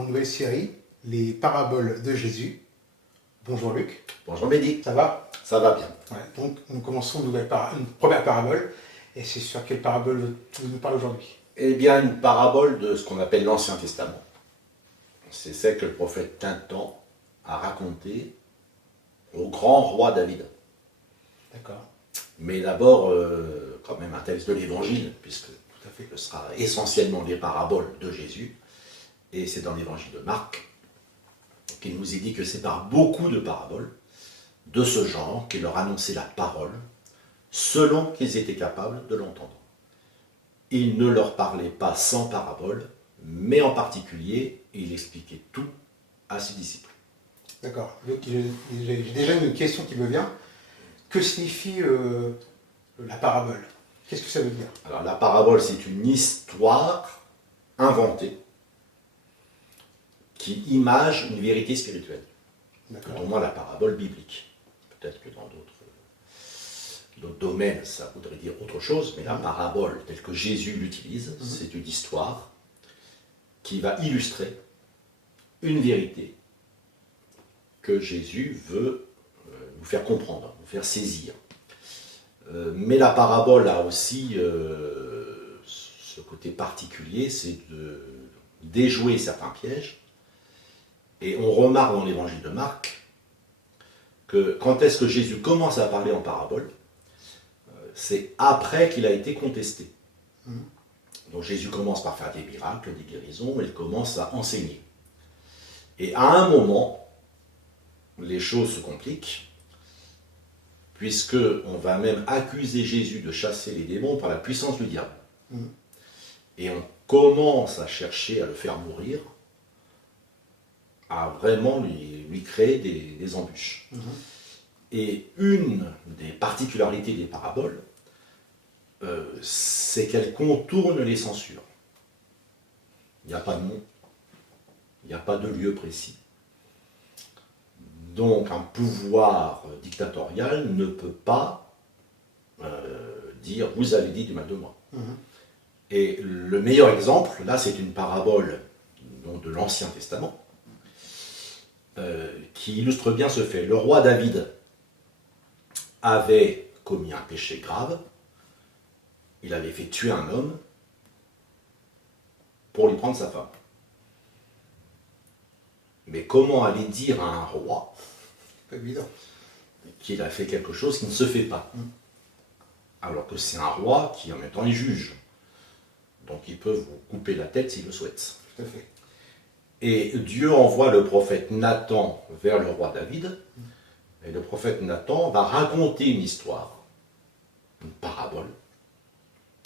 pour une nouvelle série, les paraboles de Jésus. Bonjour Luc. Bonjour Mehdi. Ça va? Ça va bien. Ouais, donc nous commençons une première parabole. Et c'est sur quelle parabole tu nous parles aujourd'hui? Eh bien, une parabole de ce qu'on appelle l'Ancien Testament. C'est celle que le prophète Nathan a racontée au grand roi David. D'accord. Mais d'abord, quand même un texte de l'Évangile, puisque Tout à fait. ce sera essentiellement des paraboles de Jésus. Et c'est dans l'Évangile de Marc qu'il nous est dit que c'est par beaucoup de paraboles de ce genre qu'il leur annonçait la parole, selon qu'ils étaient capables de l'entendre. Il ne leur parlait pas sans parabole, mais en particulier, il expliquait tout à ses disciples. D'accord. Luc, j'ai déjà une question qui me vient. Que signifie la parabole? Qu'est-ce que ça veut dire? Alors la parabole, c'est une histoire inventée qui image une vérité spirituelle. D'accord. Tout au moins la parabole biblique. Peut-être que dans d'autres domaines, ça voudrait dire autre chose, mais la parabole, telle que Jésus l'utilise, c'est une histoire qui va illustrer une vérité que Jésus veut nous faire comprendre, nous faire saisir. Mais la parabole a aussi ce côté particulier, c'est de déjouer certains pièges. Et on remarque dans l'évangile de Marc que quand est-ce que Jésus commence à parler en parabole, c'est après qu'il a été contesté. Donc Jésus commence par faire des miracles, des guérisons, et il commence à enseigner. Et à un moment, les choses se compliquent, puisqu'on va même accuser Jésus de chasser les démons par la puissance du diable. Et on commence à chercher à le faire mourir, à vraiment lui créer des embûches. Et une des particularités des paraboles, c'est qu'elles contournent les censures. Il n'y a pas de nom, il n'y a pas de lieu précis. Donc un pouvoir dictatorial ne peut pas dire « vous avez dit du mal de moi ». Et le meilleur exemple, là c'est une parabole de l'Ancien Testament, qui illustre bien ce fait. Le roi David avait commis un péché grave, il avait fait tuer un homme pour lui prendre sa femme. Mais comment aller dire à un roi Pas évident. qu'il a fait quelque chose qui ne se fait pas? Alors que c'est un roi qui en même temps est juge. Donc il peut vous couper la tête s'il le souhaite. Tout à fait. Et Dieu envoie le prophète Nathan vers le roi David, et le prophète Nathan va raconter une histoire, une parabole,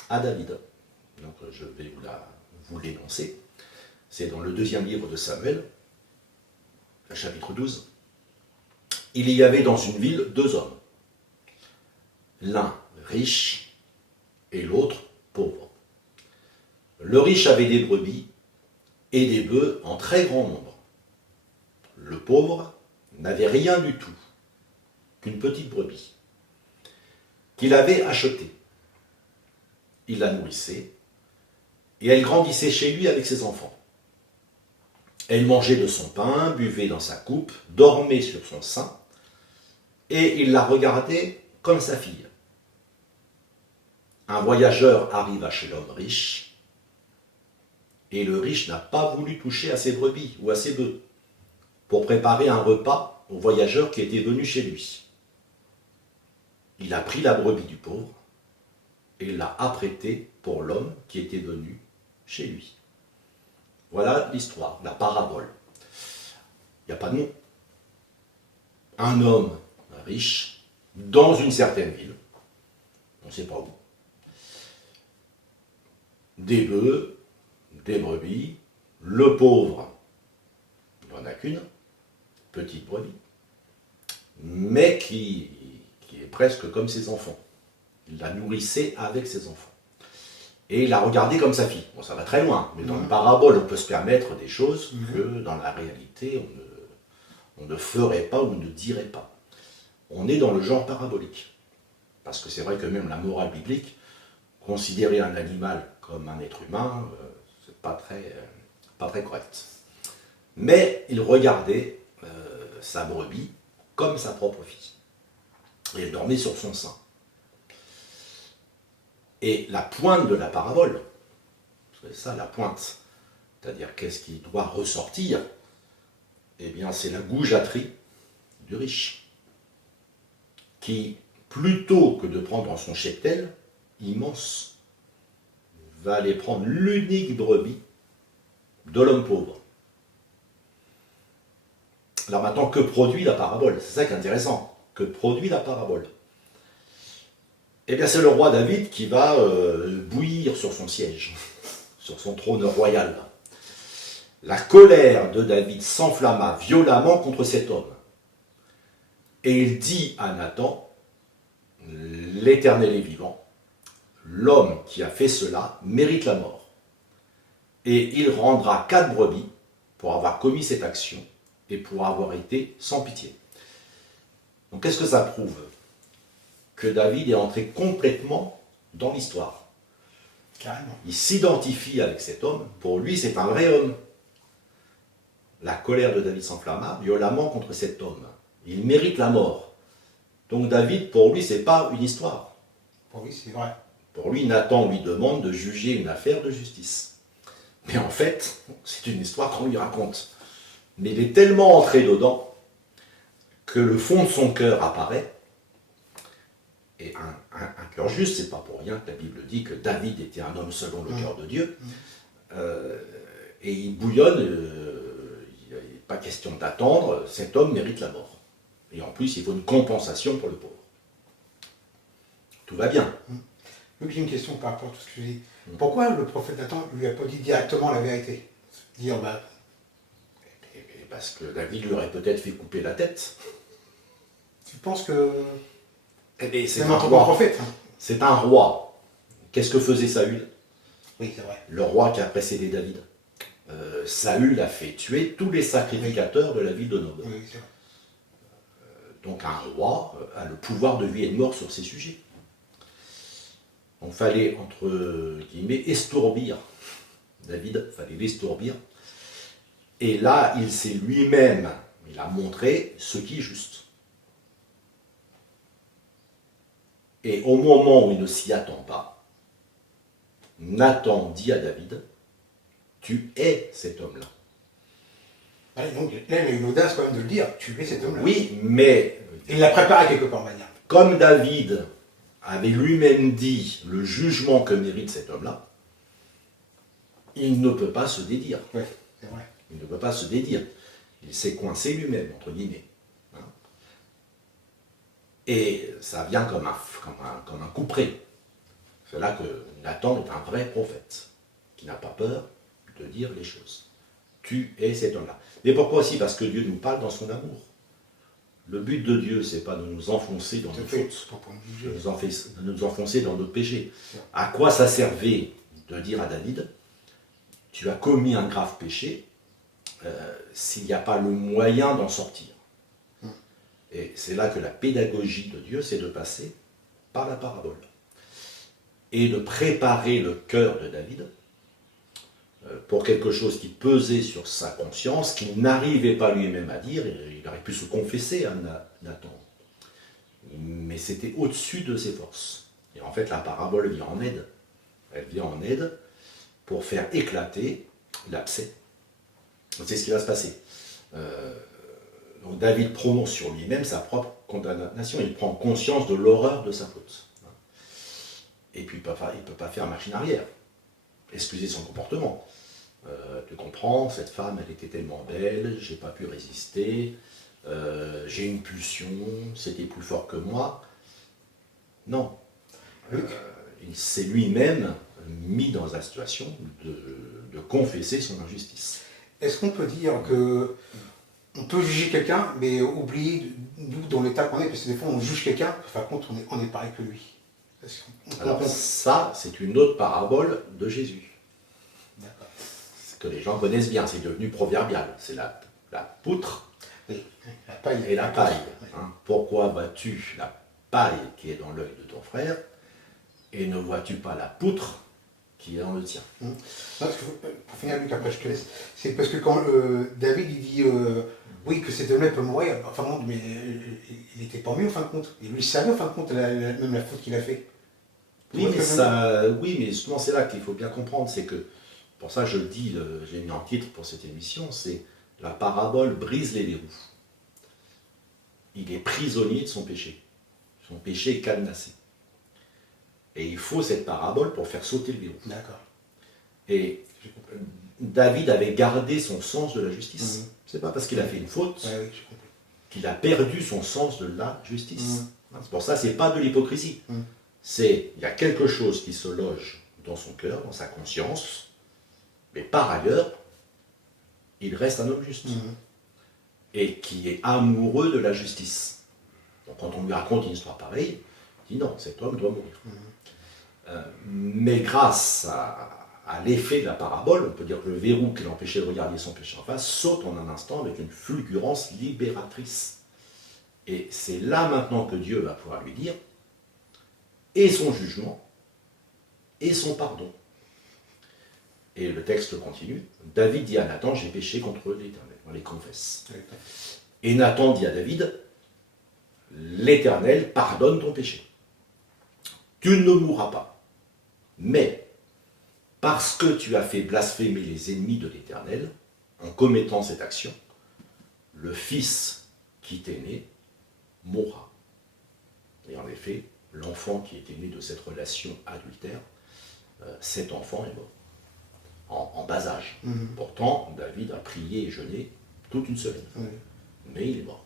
à David. Donc je vais vous l'énoncer. C'est dans le 2e livre de Samuel, chapitre 12. Il y avait dans une ville 2 hommes, l'un riche et l'autre pauvre. Le riche avait des brebis et des bœufs en très grand nombre. Le pauvre n'avait rien du tout, qu'une petite brebis, qu'il avait achetée. Il la nourrissait, et elle grandissait chez lui avec ses enfants. Elle mangeait de son pain, buvait dans sa coupe, dormait sur son sein, et il la regardait comme sa fille. Un voyageur arriva chez l'homme riche, et le riche n'a pas voulu toucher à ses brebis ou à ses bœufs pour préparer un repas au voyageur qui était venu chez lui. Il a pris la brebis du pauvre et l'a apprêtée pour l'homme qui était venu chez lui. Voilà l'histoire, la parabole. Il n'y a pas de nom. Un homme riche dans une certaine ville, on ne sait pas où, des bœufs, des brebis, le pauvre n'en a qu'une, petite brebis, mais qui est presque comme ses enfants. Il la nourrissait avec ses enfants. Et il la regardait comme sa fille. Bon, ça va très loin, mais dans une parabole, on peut se permettre des choses que dans la réalité, on ne ferait pas ou ne dirait pas. On est dans le genre parabolique. Parce que c'est vrai que même la morale biblique, considérer un animal comme un être humain, c'est pas très correct. Mais il regardait sa brebis comme sa propre fille. Et elle dormait sur son sein. Et la pointe de la parabole, c'est ça la pointe, c'est-à-dire qu'est-ce qui doit ressortir, eh bien c'est la goujaterie du riche, qui, plutôt que de prendre son cheptel immense, va aller prendre l'unique brebis de l'homme pauvre. Alors maintenant, que produit la parabole? C'est ça qui est intéressant. Que produit la parabole? Eh bien, c'est le roi David qui va bouillir sur son siège, sur son trône royal. La colère de David s'enflamma violemment contre cet homme. Et il dit à Nathan, l'Éternel est vivant, l'homme qui a fait cela mérite la mort. Et il rendra 4 brebis pour avoir commis cette action et pour avoir été sans pitié. Donc qu'est-ce que ça prouve? Que David est entré complètement dans l'histoire. Carrément. Il s'identifie avec cet homme. Pour lui, c'est un vrai homme. La colère de David s'enflamma violemment contre cet homme. Il mérite la mort. Donc David, pour lui, c'est pas une histoire. Pour lui, c'est vrai. Pour lui, Nathan lui demande de juger une affaire de justice. Mais en fait, c'est une histoire qu'on lui raconte. Mais il est tellement entré dedans que le fond de son cœur apparaît. Et un cœur juste, c'est pas pour rien que la Bible dit que David était un homme selon le cœur de Dieu. Et il bouillonne, il n'est pas question d'attendre, cet homme mérite la mort. Et en plus, il faut une compensation pour le pauvre. Tout va bien. Donc j'ai une question par rapport à tout ce que tu dis. Pourquoi le prophète Nathan ne lui a pas dit directement la vérité? Dire, Et parce que David lui aurait peut-être fait couper la tête. tu penses que C'est c'est un notre roi. prophète? C'est un roi. Qu'est-ce que faisait Saül? Oui, c'est vrai. Le roi qui a précédé David. Saül a fait tuer tous les sacrificateurs de la ville de Nob. Oui, c'est vrai. Donc un roi a le pouvoir de vie et de mort sur ces sujets. Donc il fallait, entre guillemets, estourbir David, il fallait l'estourbir. Et là, il s'est lui-même, il a montré ce qui est juste. Et au moment où il ne s'y attend pas, Nathan dit à David, tu es cet homme-là. Ouais, donc là, il a eu l'audace quand même de le dire, tu es cet homme-là. Oui, mais Il l'a préparé quelque part, on va dire. comme David avait lui-même dit le jugement que mérite cet homme-là, il ne peut pas se dédire. Oui, c'est vrai. Il ne peut pas se dédire. Il s'est coincé lui-même, entre guillemets. Hein. Et ça vient comme un couperet. C'est là que Nathan est un vrai prophète, qui n'a pas peur de dire les choses. Tu es cet homme-là. Mais pourquoi aussi? Parce que Dieu nous parle dans son amour. Le but de Dieu, c'est pas de nous enfoncer dans nos fautes, Pour nous de juger. nous enfoncer dans nos péchés. À quoi ça servait de dire à David, tu as commis un grave péché, s'il n'y a pas le moyen d'en sortir? Et c'est là que la pédagogie de Dieu, c'est de passer par la parabole. Et de préparer le cœur de David pour quelque chose qui pesait sur sa conscience, qu'il n'arrivait pas lui-même à dire. Il aurait pu se confesser à Nathan. Mais c'était au-dessus de ses forces. Et en fait, la parabole vient en aide. Elle vient en aide pour faire éclater l'abcès. C'est ce qui va se passer. Donc David prononce sur lui-même sa propre condamnation. Il prend conscience de l'horreur de sa faute. Et puis il ne peut pas faire machine arrière. Excuser son comportement. Tu comprends, cette femme, elle était tellement belle, j'ai pas pu résister, j'ai une pulsion, c'était plus fort que moi. Non. Il s'est lui-même mis dans la situation de confesser son injustice. Est-ce qu'on peut dire que on peut juger quelqu'un, mais oublier nous dans l'état qu'on est, parce que des fois on juge quelqu'un, par contre on est pareil que lui. Alors ça, c'est une autre parabole de Jésus. D'accord. Que les gens connaissent bien, c'est devenu proverbial. C'est la poutre Oui, la paille et la paille. Oui. Hein. Pourquoi vois-tu la paille qui est dans l'œil de ton frère et ne vois-tu pas la poutre qui est dans le tien. Non, parce que, pour finir, Luc, après je te laisse, c'est parce que quand David il dit oui, que cet homme-là peut mourir, enfin bon, mais il n'était pas mieux en fin de compte. Et lui, il savait en fin de compte même la faute qu'il a fait. Oui, mais justement, c'est là qu'il faut bien comprendre, c'est que, pour ça je le dis, j'ai mis en titre pour cette émission, c'est la parabole brise les verrous. Il est prisonnier de son péché. Son péché est cadenassé. Et il faut cette parabole pour faire sauter le verrou. D'accord. Et David avait gardé son sens de la justice. C'est pas parce qu'il a fait une faute qu'il a perdu son sens de la justice. C'est pour ça, c'est pas de l'hypocrisie. C'est, il y a quelque chose qui se loge dans son cœur, dans sa conscience, mais par ailleurs, il reste un homme juste. Et qui est amoureux de la justice. Donc quand on lui raconte une histoire pareille, il dit non, cet homme doit mourir. Mais grâce à l'effet de la parabole, on peut dire que le verrou qui l'empêchait de regarder son péché en face saute en un instant avec une fulgurance libératrice. Et c'est là maintenant que Dieu va pouvoir lui dire et son jugement et son pardon. Et le texte continue. David dit à Nathan, j'ai péché contre l'Éternel. On les confesse. Et Nathan dit à David, l'Éternel pardonne ton péché. Tu ne mourras pas. Mais, parce que tu as fait blasphémer les ennemis de l'Éternel, en commettant cette action, le fils qui t'est né mourra. Et en effet, l'enfant qui était né de cette relation adultère, cet enfant est mort. En bas âge. Pourtant, David a prié et jeûné toute une semaine. Mais il est mort.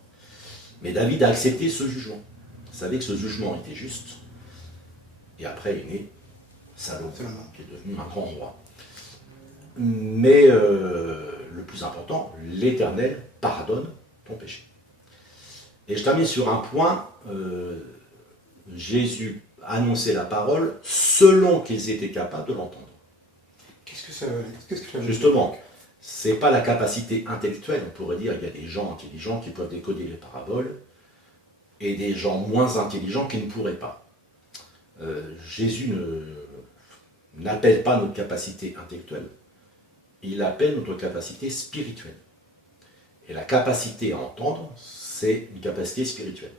Mais David a accepté ce jugement. Il savait que ce jugement était juste. Et après est né Salomon, qui est devenu un grand roi. Mais le plus important, l'Éternel pardonne ton péché. Et je termine sur un point. Jésus annonçait la parole selon qu'ils étaient capables de l'entendre. Qu'est-ce que ça veut dire ? Justement, c'est pas la capacité intellectuelle. On pourrait dire qu'il y a des gens intelligents qui peuvent décoder les paraboles et des gens moins intelligents qui ne pourraient pas. Jésus n'appelle pas notre capacité intellectuelle. Il appelle notre capacité spirituelle. Et la capacité à entendre, c'est une capacité spirituelle.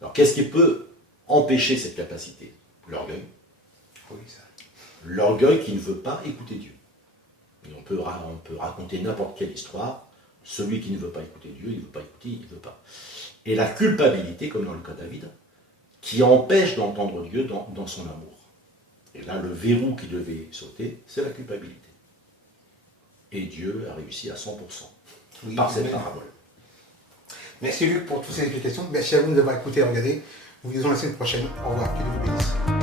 Alors qu'est-ce qui peut empêcher cette capacité ? L'orgueil. Oui, ça. L'orgueil qui ne veut pas écouter Dieu. Et on peut raconter n'importe quelle histoire. Celui qui ne veut pas écouter Dieu, il ne veut pas écouter, il ne veut pas. Et la culpabilité, comme dans le cas de David, qui empêche d'entendre Dieu dans son amour. Et là, le verrou qui devait sauter, c'est la culpabilité. Et Dieu a réussi à 100% par cette parabole. Merci Luc pour toutes ces explications. Merci à vous de nous avoir écoutés et regardés. Nous vous disons la semaine prochaine. Au revoir. Que Dieu vous bénisse.